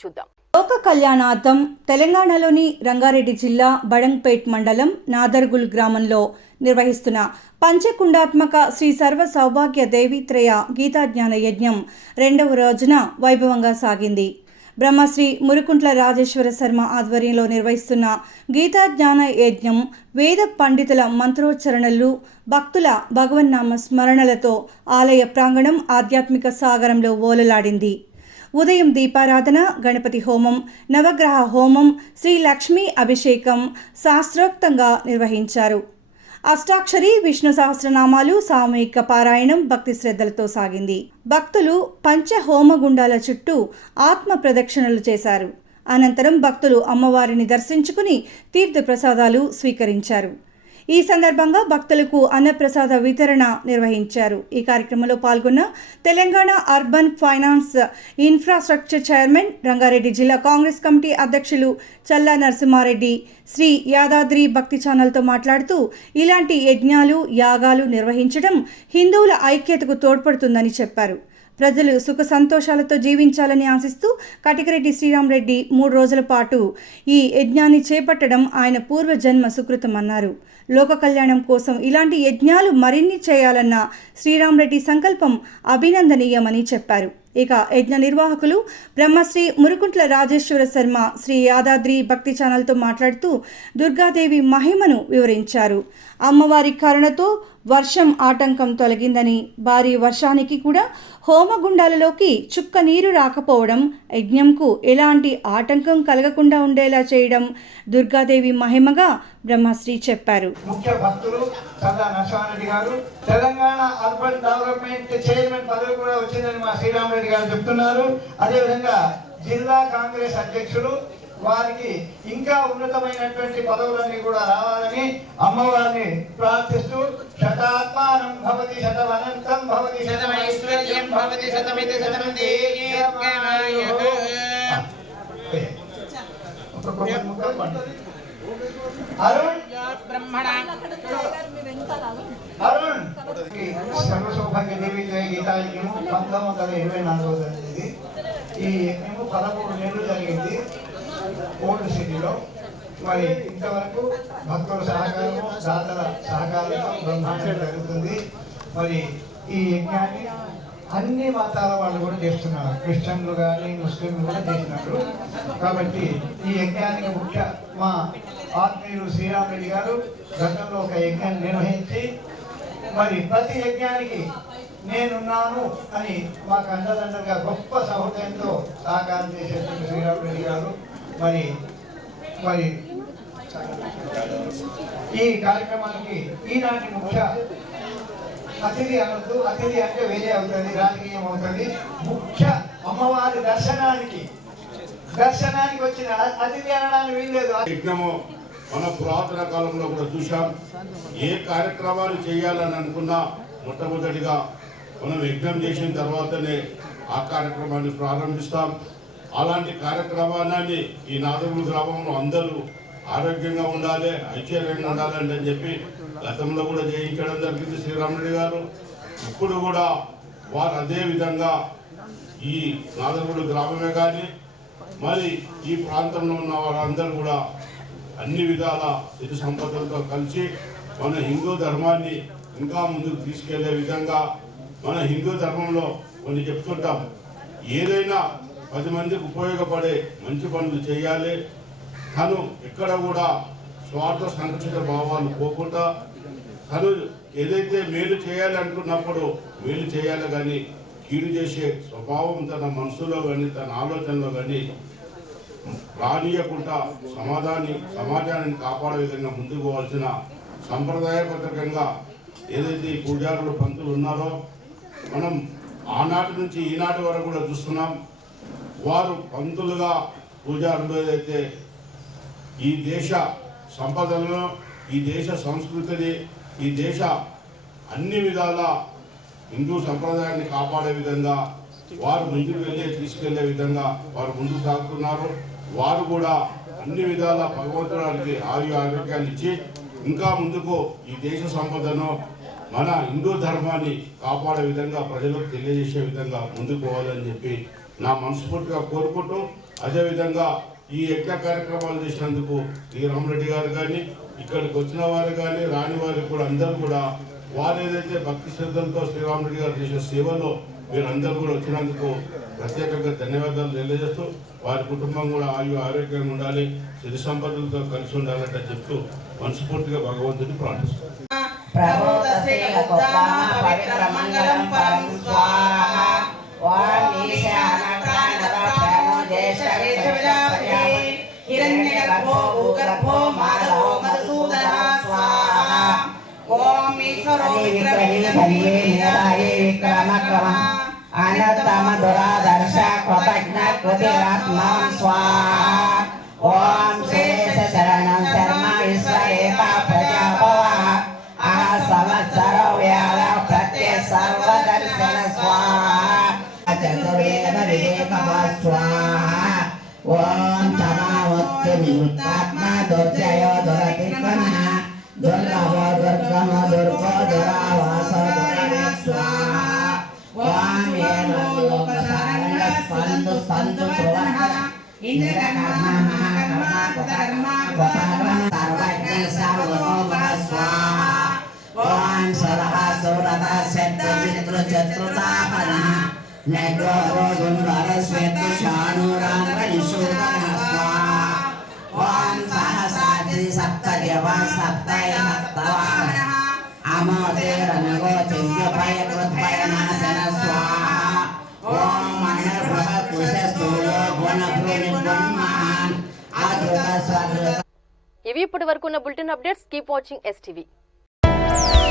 చూద్దాం లోక కళ్యాణార్థం తెలంగాణలోని రంగారెడ్డి జిల్లా బడంగ్పేట్ మండలం నాదర్గుల్ గ్రామంలో నిర్వహిస్తున్న పంచకుండాత్మక శ్రీ సర్వ సౌభాగ్య దేవిత్రయ గీతాజ్ఞాన యజ్ఞం రెండవ రోజున వైభవంగా సాగింది బ్రహ్మశ్రీ మురుకుంట్ల రాజేశ్వర శర్మ ఆధ్వర్యంలో నిర్వహిస్తున్న గీతాజ్ఞాన యజ్ఞం వేద పండితుల మంత్రోచ్చరణలు భక్తుల భగవన్నామ స్మరణలతో ఆలయ ప్రాంగణం ఆధ్యాత్మిక సాగరంలో ఓలలాడింది ఉదయం దీపారాధన గణపతి హోమం నవగ్రహ హోమం శ్రీ లక్ష్మీ అభిషేకం శాస్త్రోక్తంగా నిర్వహించారు అష్టాక్షరి విష్ణు సహస్రనామాలు సామూహిక పారాయణం భక్తి శ్రద్ధలతో సాగింది భక్తులు పంచ హోమగుండాల చుట్టూ ఆత్మ ప్రదక్షిణలు చేశారు అనంతరం భక్తులు అమ్మవారిని దర్శించుకుని తీర్థప్రసాదాలు స్వీకరించారు ఈ సందర్భంగా భక్తులకు అన్నప్రసాద వితరణ నిర్వహించారు ఈ కార్యక్రమంలో పాల్గొన్న Telangana urban finance infrastructure chairman Rangareddy జిల్లా కాంగ్రెస్ కమిటీ అధ్యక్షులు చల్ల నరసింహారెడ్డి శ్రీ యాదాద్రి భక్తి ఛానల్తో మాట్లాడుతూ ఇలాంటి యజ్ఞాలు యాగాలు నిర్వహించడం హిందువుల ఐక్యతకు తోడ్పడుతుందని చెప్పారు ప్రజలు సుఖ సంతోషాలతో జీవించాలని ఆశిస్తూ కటికరెడ్డి శ్రీరామరెడ్డి మూడు రోజుల పాటు ఈ యజ్ఞాన్ని చేపట్టడం ఆయన పూర్వజన్మ సుకృతమన్నారు లోక కళ్యాణం కోసం ఇలాంటి యజ్ఞాలు మరిన్ని చేయాలన్న శ్రీరామ్ రెడ్డి సంకల్పం అభినందనీయమని చెప్పారు ఇక యజ్ఞ నిర్వాహకులు బ్రహ్మశ్రీ మురుకుంట్ల రాజేశ్వర శర్మ శ్రీ యాదాద్రి భక్తి ఛానల్తో మాట్లాడుతూ దుర్గాదేవి మహిమను వివరించారు అమ్మవారి కరుణతో వర్షం ఆటంకం తొలగిందని భారీ వర్షానికి కూడా హోమగుండాలలోకి చుక్క నీరు రాకపోవడం యజ్ఞంకు ఎలాంటి ఆటంకం కలగకుండా ఉండేలా చేయడం దుర్గాదేవి మహిమగా బ్రహ్మశ్రీ చెప్పారు ముఖ్య భక్తులు గారు తెలంగాణ అర్బన్ డెవలప్మెంట్ చైర్మన్ పదవి కూడా వచ్చిందని మా శ్రీరామ్ రెడ్డి గారు చెప్తున్నారు అదేవిధంగా జిల్లా కాంగ్రెస్ అధ్యక్షులు వారికి ఇంకా ఉన్నతమైనటువంటి పదవులన్నీ కూడా రావాలని అమ్మవారిని ప్రార్థిస్తూ శతాత్మానం భవతి శతమనంతం భవతి శతమైశ్వర్యం భవతి శతమితి శతమంది దేహి ముఖం పండుతుంది అరుణ్ అరుణ్ సర్వసౌభాగ్య దేవి జయ గీతా యజ్ఞము పంతొమ్మిది వందల ఇరవై నాలుగో జరిగింది ఈ యజ్ఞము పదమూడు నెలలు జరిగింది ఓల్డ్ సిటీలో మరి ఇంతవరకు భక్తుల సహకారము దాతల సహకారంతో బ్రహ్మాండం జరుగుతుంది మరి ఈ యజ్ఞాన్ని అన్ని మతాల వాళ్ళు కూడా చేస్తున్నారు క్రిస్టియన్లు కానీ ముస్లింలు కూడా చేస్తున్నారు కాబట్టి ఈ యజ్ఞానికి ముఖ్య మా ఆత్మీయులు శ్రీరామ్ గారు గతంలో ఒక యజ్ఞాన్ని నిర్వహించి మరి ప్రతి యజ్ఞానికి నేనున్నాను అని మాకు అందరందరిగా గొప్ప సహృదయంతో సహకారం చేసేటువంటి శ్రీరామ్ గారు మరి మరి ఈ కార్యక్రమానికి ఈనాటి ముఖ్య అతిథి అనొద్దు అతిథి అంటే వేరే అవుతుంది రాజకీయం అవుతుంది ముఖ్య అమ్మవారి దర్శనానికి దర్శనానికి వచ్చిన అతిథి అనడానికి వీల్లేదు యజ్ఞము మన పురాతన కాలంలో కూడా చూసాం ఏ కార్యక్రమాలు చేయాలని అనుకున్నా మొట్టమొదటిగా మనం యజ్ఞం చేసిన తర్వాతనే ఆ కార్యక్రమాన్ని ప్రారంభిస్తాం అలాంటి కార్యక్రమాన్ని ఈ నాదముడు గ్రామంలో అందరూ ఆరోగ్యంగా ఉండాలి ఐశ్వర్యంగా ఉండాలని అని చెప్పి గతంలో కూడా జయించడం జరిగింది శ్రీరాముడి గారు ఇప్పుడు కూడా వారు అదే విధంగా ఈ నాదరగూడ గ్రామమే కానీ మరి ఈ ప్రాంతంలో ఉన్న వారందరూ కూడా అన్ని విధాల ఇది సంపదలతో కలిసి మన హిందూ ధర్మాన్ని ఇంకా ముందుకు తీసుకెళ్లే విధంగా మన హిందూ ధర్మంలో కొన్ని చెప్తుంటాం ఏదైనా పది మందికి ఉపయోగపడే మంచి పనులు చేయాలి తను ఎక్కడ కూడా స్వార్థ సంరక్షిత భావాలు పోకుండా తను ఏదైతే మేలు చేయాలనుకున్నప్పుడు మేలు చేయాలి కానీ కీడు చేసే స్వభావం తన మనసులో కానీ తన ఆలోచనలో కానీ రానియకుండా సమాధాన్ని సమాజాన్ని కాపాడే విధంగా ముందుకు పోవాల్సిన సంప్రదాయబద్ధకంగా ఏదైతే ఈ పూజారులు పంతులు ఉన్నారో మనం ఆనాటి నుంచి ఈనాటి వరకు కూడా చూస్తున్నాం వారు పంతులుగా పూజారులు ఏదైతే ఈ దేశ సంపదలను ఈ దేశ సంస్కృతిని ఈ దేశ అన్ని విధాల హిందూ సంప్రదాయాన్ని కాపాడే విధంగా వారు ముందుకు వెళ్ళే తీసుకెళ్లే విధంగా వారు ముందుకు సాగుతున్నారు వారు కూడా అన్ని విధాల భగవంతుడానికి ఆయు ఆరోగ్యాన్ని ఇచ్చి ఇంకా ముందుకు ఈ దేశ సంపదను మన హిందూ ధర్మాన్ని కాపాడే విధంగా ప్రజలకు తెలియజేసే విధంగా ముందుకు పోవాలని చెప్పి నా మనస్ఫూర్తిగా కోరుకుంటూ అదేవిధంగా ఈ యజ్ఞ కార్యక్రమాలు చేసినందుకు ఈ రామరెడ్డి గారు కానీ ఇక్కడికి వచ్చిన వారు కానీ రాని వారు కూడా అందరూ కూడా వారు ఏదైతే భక్తి శ్రద్ధలతో శ్రీరాముడి గారు చేసే సేవల్లో వీరందరూ కూడా వచ్చినందుకు ప్రత్యేకంగా ధన్యవాదాలు తెలియజేస్తూ వారి కుటుంబం కూడా ఆయు ఆరోగ్యంగా ఉండాలి సిరి సంపదలతో కలిసి ఉండాలంటే చెప్తూ మనస్ఫూర్తిగా భగవంతుని ప్రార్థిస్తాం అనంతమ దురాదర్శ కృతజ్ఞ కృతిరాత్మ స్వాహ ఓం శేష శరణం శర్మ విశ్వరేఖ ప్రజాభవ అహ సంవత్సర వ్యాధ ప్రత్యే సర్వదర్శన స్వాహ చతుర్వేద వివేకమ స్వాహ ఓం క్షమా ఒత్తు దుర్జయో గమ దుర్గోదరావాస స్వాహ వామేనో లోక సరంగ స్పందు స్పందు ప్రవహ శ్వేత శాణురాంగ నిషూదన స్వాహ సహస ఇవి ఇప్పటి వరకు ఉన్న bulletin updates keep watching STV